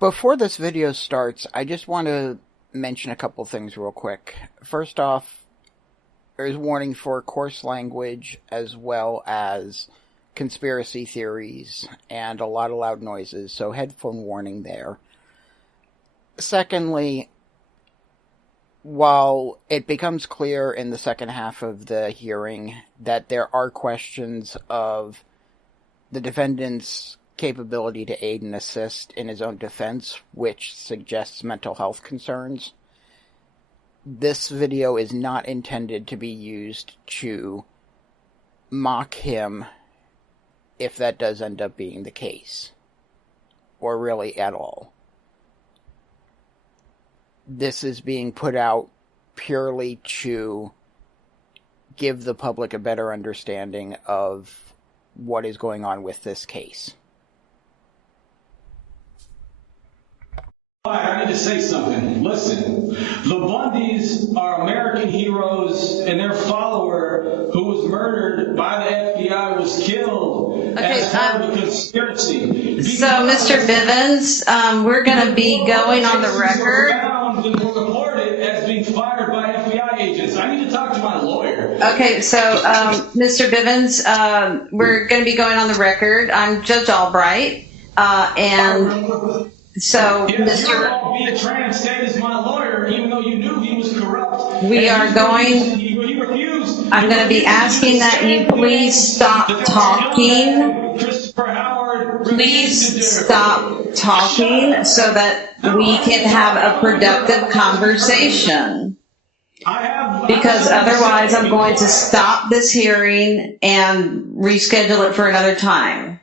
Before this video starts, I just want to mention a couple things real quick. First off, there's warning for coarse language as well as conspiracy theories and a lot of loud noises, so headphone warning there. Secondly, while it becomes clear in the second half of the hearing that there are questions of the defendant's capability to aid and assist in his own defense, which suggests mental health concerns, this video is not intended to be used to mock him if that does end up being the case, or really at all. This is being put out purely to give the public a better understanding of what is going on with this case. I need to say something. Listen, the Bundys are American heroes, and their follower, who was murdered by the FBI, was killed as part of a conspiracy. So, Mr. Bivins, we're going to be going on the record. Were reported as being fired by FBI agents. I need to talk to my lawyer. Okay, so, Mr. Bivins, we're going to be going on the record. I'm Judge Albright, and so, Mr. Be a trans state as my lawyer, even though you knew he was corrupt. We are going. He refused. I'm going to be asking that you please stop talking. Christopher Howard. Please stop talking so that we can have a productive conversation. Because otherwise, I'm going to stop this hearing and reschedule it for another time.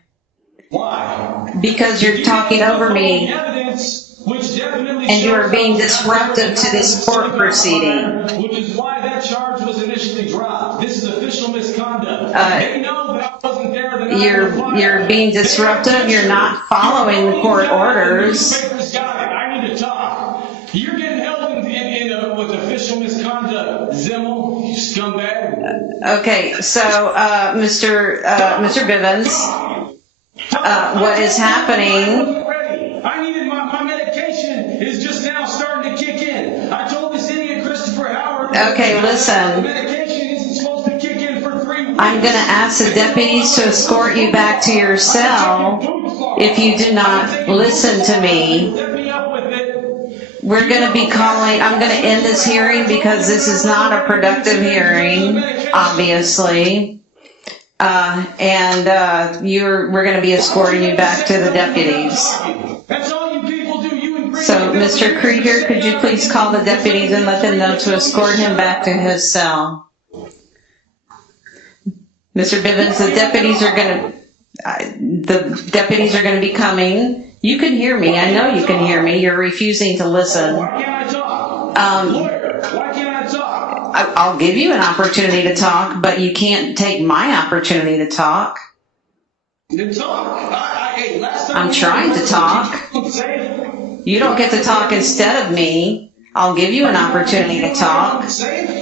Why? Because you're talking over me and you are being disruptive to this court proceeding. Which is why that charge was initially dropped. This is official misconduct. They know that I wasn't there. You're being disruptive. You're not following the court orders. I need to talk. You're getting held with official misconduct. Zimmel, you scumbag. Okay, so Mr. Bivins. What is happening? I needed my medication is just now starting to kick in. I told this idiot Christopher Howard. Okay, listen. The medication isn't supposed to kick in for 3 weeks. I'm going to ask the deputies to escort you back to your cell if you do not listen to me. We're going to be calling. I'm going to end this hearing because this is not a productive hearing, obviously. We're going to be escorting you back to the deputies. That's all you people do. So, Mr. Krieger, could you please call the deputies and let them know to escort him back to his cell? Mr. Bivins, the deputies are going to be coming. You can hear me. I know you can hear me. You're refusing to listen. Why can't I talk? Lawyer, why can't I talk? I'll give you an opportunity to talk, but you can't take my opportunity to talk. I'm trying to talk. You don't get to talk instead of me. I'll give you an opportunity to talk.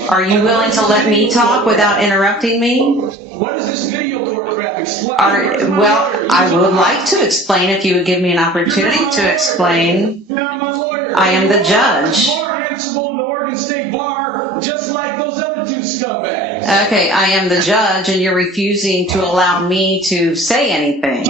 Are you willing to let me talk without interrupting me? What is this video court crap? Explain. Well, I would like to explain if you would give me an opportunity to explain. I am the judge. Okay, I am the judge, and you're refusing to allow me to say anything.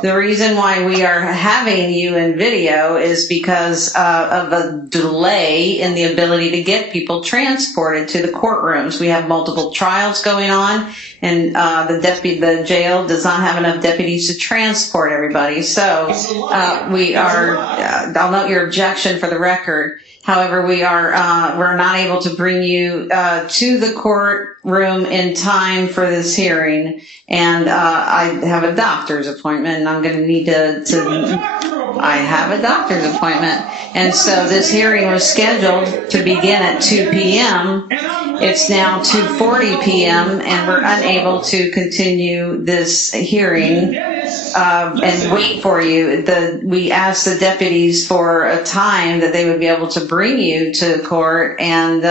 The reason why we are having you in video is because of a delay in the ability to get people transported to the courtrooms. We have multiple trials going on, and the jail does not have enough deputies to transport everybody. So I'll note your objection for the record. However, we're not able to bring you to the courtroom in time for this hearing, and I have a doctor's appointment, and I'm going to need I have a doctor's appointment, and so this hearing was scheduled to begin at 2 p.m. It's now 2:40 p.m., and we're unable to continue this hearing and wait for you. We asked the deputies for a time that they would be able to bring you to court, and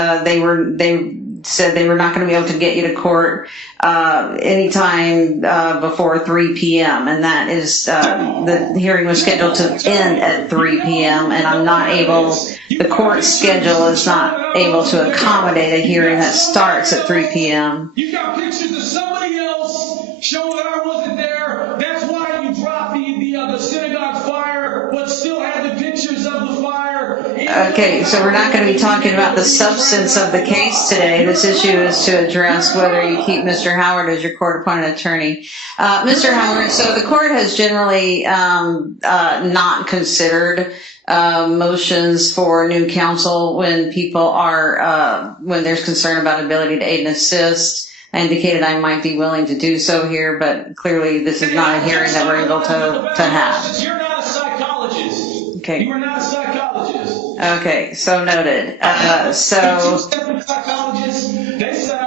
said they were not going to be able to get you to court anytime before 3 p.m. And that is, the hearing was scheduled to end at 3 p.m. and I'm not able, the court schedule is not able to accommodate a hearing that starts at 3 p.m. You got pictures of somebody else showing that I wasn't there. That's why you dropped the synagogue fire, but still had the pictures of the fire. Okay, so we're not going to be talking about the substance of the case today. This issue is to address whether you keep Mr. Howard as your court-appointed attorney. Mr. Howard, so the court has generally not considered motions for new counsel when people are, when there's concern about ability to aid and assist. I indicated I might be willing to do so here, but clearly this is not a hearing that we're able to have. You're not a psychologist. Okay. You are not a psychologist. Okay, so noted. So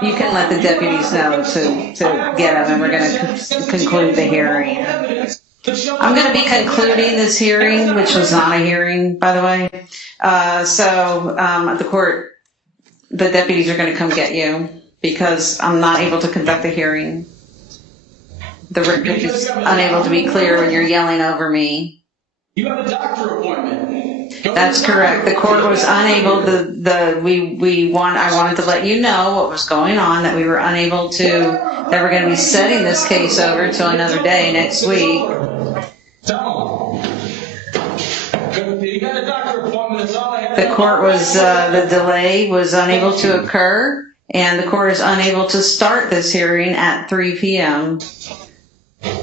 you can let the deputies know to get them, and we're going to conclude the hearing. I'm going to be concluding this hearing, which was not a hearing, by the way. The court, the deputies are going to come get you because I'm not able to conduct the hearing. The record is unable to be clear when you're yelling over me. You have a doctor appointment. That's correct. The court was unable I wanted to let you know what was going on, that we were unable to, that we're going to be setting this case over until another day next week. You got a doctor appointment, that's all I have. The court was, the delay was unable to occur, and the court is unable to start this hearing at 3 p.m.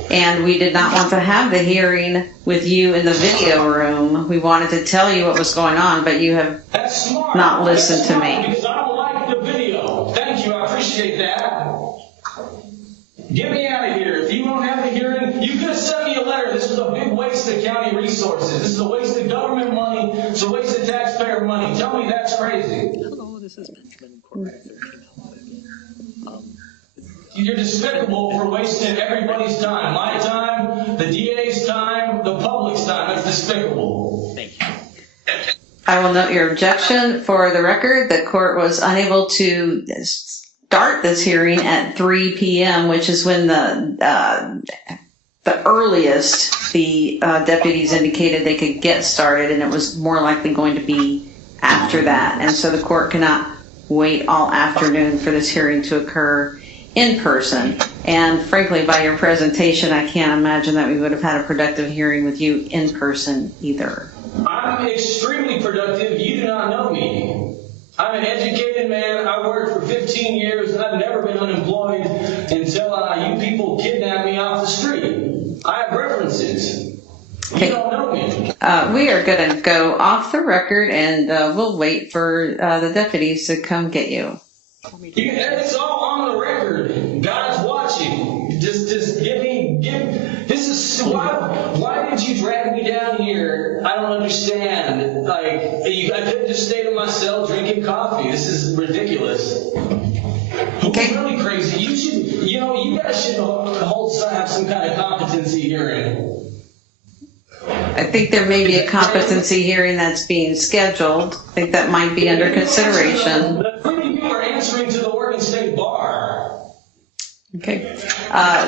And we did not want to have the hearing with you in the video room. We wanted to tell you what was going on, but you have not listened to me. Because I don't like the video. Thank you, I appreciate that. Get me out of here. If you don't have the hearing, you could have sent me a letter. This was a big waste of county resources. This is a waste of government money. It's a waste of taxpayer money. Tell me that's crazy. Hello, this is Benjamin Correct. You're despicable for wasting everybody's time. My time, the DA's time, the public's time. That's despicable. Thank you. I will note your objection. For the record, the court was unable to start this hearing at 3 p.m., which is when the earliest the deputies indicated they could get started, and it was more likely going to be after that. And so the court cannot wait all afternoon for this hearing to occur in person. And frankly, by your presentation, I can't imagine that we would have had a productive hearing with you in person either. I'm extremely productive. You do not know me. I'm an educated man. I worked for 15 years. I've never been unemployed until you people kidnapped me off the street. I have references. Okay. You don't know me. We are going to go off the record, and we'll wait for the deputies to come get you. It's all on the record. God's watching. Just this is why did you drag me down here? I don't understand. Like, I could just stay to myself drinking coffee. This is ridiculous. Okay. Who's really crazy? You guys should have some kind of competency hearing. I think there may be a competency hearing that's being scheduled. I think that might be under consideration. The three people are answering to the Oregon State Bar. Okay.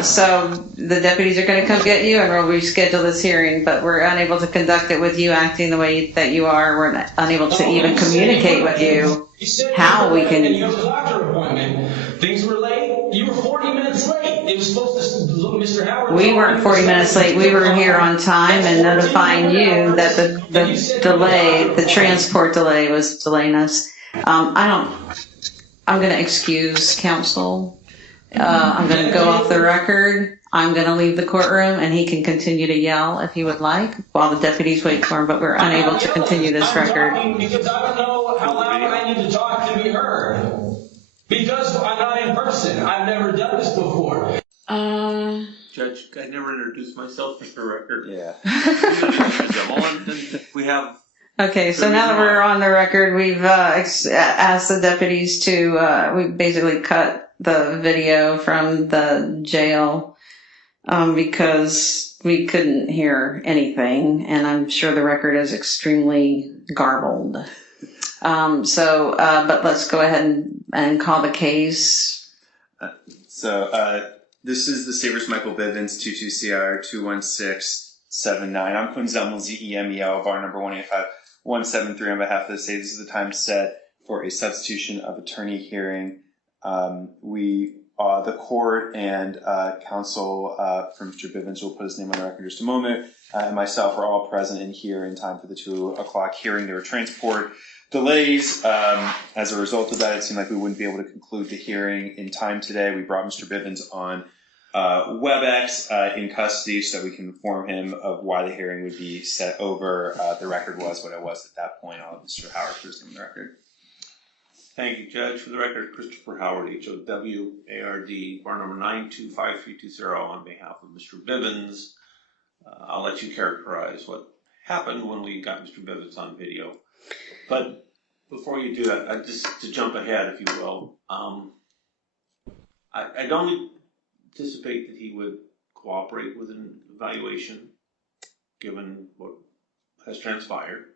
So the deputies are going to come get you, and we'll reschedule this hearing, but we're unable to conduct it with you acting the way that you are. We're unable to even communicate with you how we can. And you have a doctor appointment. Things were late. You were 40 minutes late. It was supposed to look, Mr. Howard. We weren't 40 minutes late. We were here on time and notifying you that the delay, the transport delay was delaying us. I'm going to excuse counsel. I'm going to go off the record. I'm going to leave the courtroom, and he can continue to yell if he would like while the deputies wait for him, but we're unable to continue this record. Because I don't know how loud I need to talk to be heard. Because I'm not in person. I've never done this before. Judge, I never introduced myself for the record. Yeah. We have. Okay, so now that we're on the record, we've asked the deputies to, we basically cut the video from the jail because we couldn't hear anything, and I'm sure the record is extremely garbled. But let's go ahead and call the case. This is the State vs. Michael Bivins, 22CR21679. I'm Quinn Zelmel, ZEMEL, bar number 185173 on behalf of the state. This is the time set for a substitution of attorney hearing. The court and counsel for Mr. Bivins will put his name on the record in just a moment, and myself are all present in here in time for the 2 o'clock hearing. There were transport delays. As a result of that, it seemed like we wouldn't be able to conclude the hearing in time today. We brought Mr. Bivins on WebEx in custody so that we can inform him of why the hearing would be set over. The record was what it was at that point. I'll have Mr. Howard put his name on the record. Thank you, Judge. For the record, Christopher Howard, HOWARD, bar number 925320 on behalf of Mr. Bivins. I'll let you characterize what happened when we got Mr. Bivins on video. But before you do that, just to jump ahead, if you will, I don't anticipate that he would cooperate with an evaluation, given what has transpired,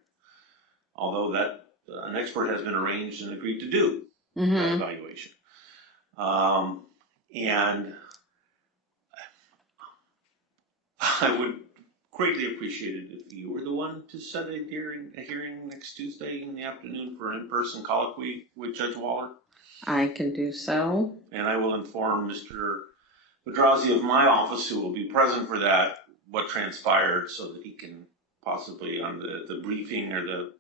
although that an expert has been arranged and agreed to do that evaluation. And I would greatly appreciate it if you were the one to set a hearing next Tuesday in the afternoon for an in-person colloquy with Judge Waller. I can do so. And I will inform Mr. Pedrazi of my office, who will be present for that, what transpired so that he can possibly, on the briefing or the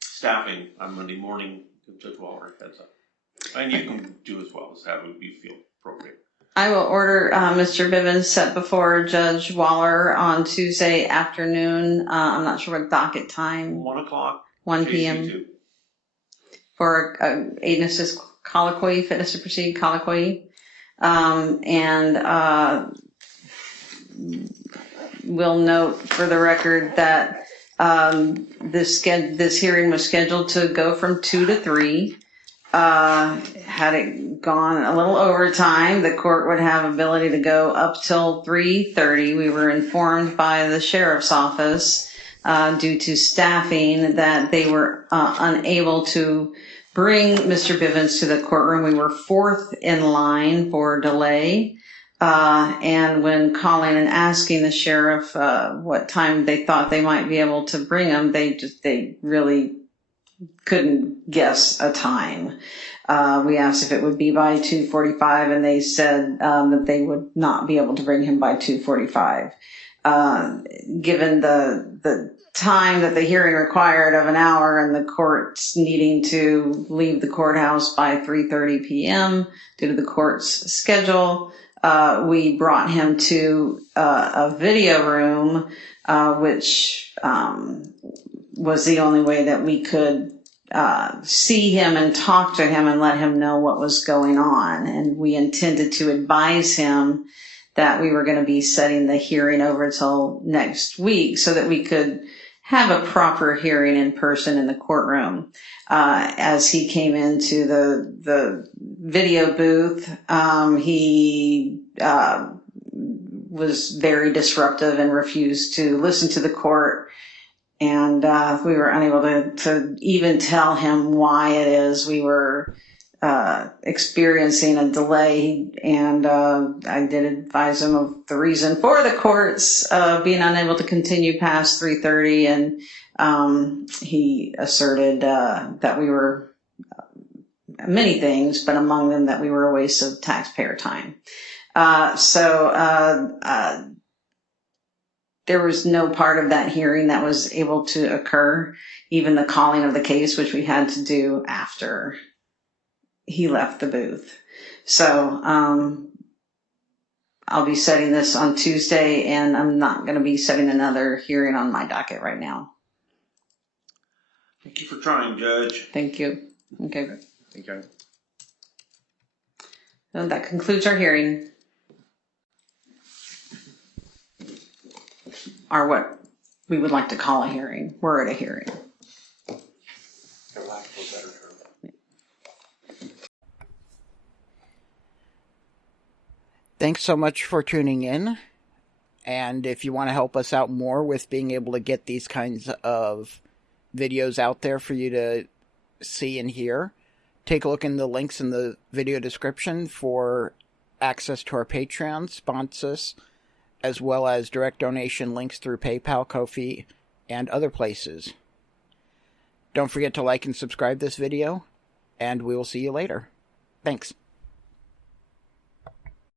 staffing on Monday morning, give Judge Waller a heads up. And you can do as well as have you feel appropriate. I will order Mr. Bivins set before Judge Waller on Tuesday afternoon. I'm not sure what docket time. 1 o'clock. 1 p.m. for aid and assist colloquy, fitness to proceed colloquy. We'll note for the record that this hearing was scheduled to go from 2 to 3. Had it gone a little over time, the court would have ability to go up till 3:30. We were informed by the sheriff's office due to staffing that they were unable to bring Mr. Bivins to the courtroom. We were 4th in line for delay. And when calling and asking the sheriff what time they thought they might be able to bring him, they really couldn't guess a time. We asked if it would be by 2:45, and they said that they would not be able to bring him by 2:45. Given the time that the hearing required of an hour and the court's needing to leave the courthouse by 3:30 p.m. due to the court's schedule, we brought him to a video room, which was the only way that we could see him and talk to him and let him know what was going on. And we intended to advise him that we were going to be setting the hearing over till next week so that we could have a proper hearing in person in the courtroom. As he came into the video booth, he was very disruptive and refused to listen to the court. And we were unable to even tell him why it is we were experiencing a delay. And I did advise him of the reason for the courts being unable to continue past 3:30. And he asserted that we were many things, but among them that we were a waste of taxpayer time. There was no part of that hearing that was able to occur, even the calling of the case, which we had to do after he left the booth. So I'll be setting this on Tuesday, and I'm not going to be setting another hearing on my docket right now. Thank you for trying, Judge. Thank you. Okay. Thank you. And that concludes our hearing. Or what we would like to call a hearing. We're at a hearing. Thanks so much for tuning in. And if you want to help us out more with being able to get these kinds of videos out there for you to see and hear. Take a look in the links in the video description for access to our Patreon, sponsors, as well as direct donation links through PayPal, Ko-fi, and other places. Don't forget to like and subscribe this video, and we will see you later. Thanks.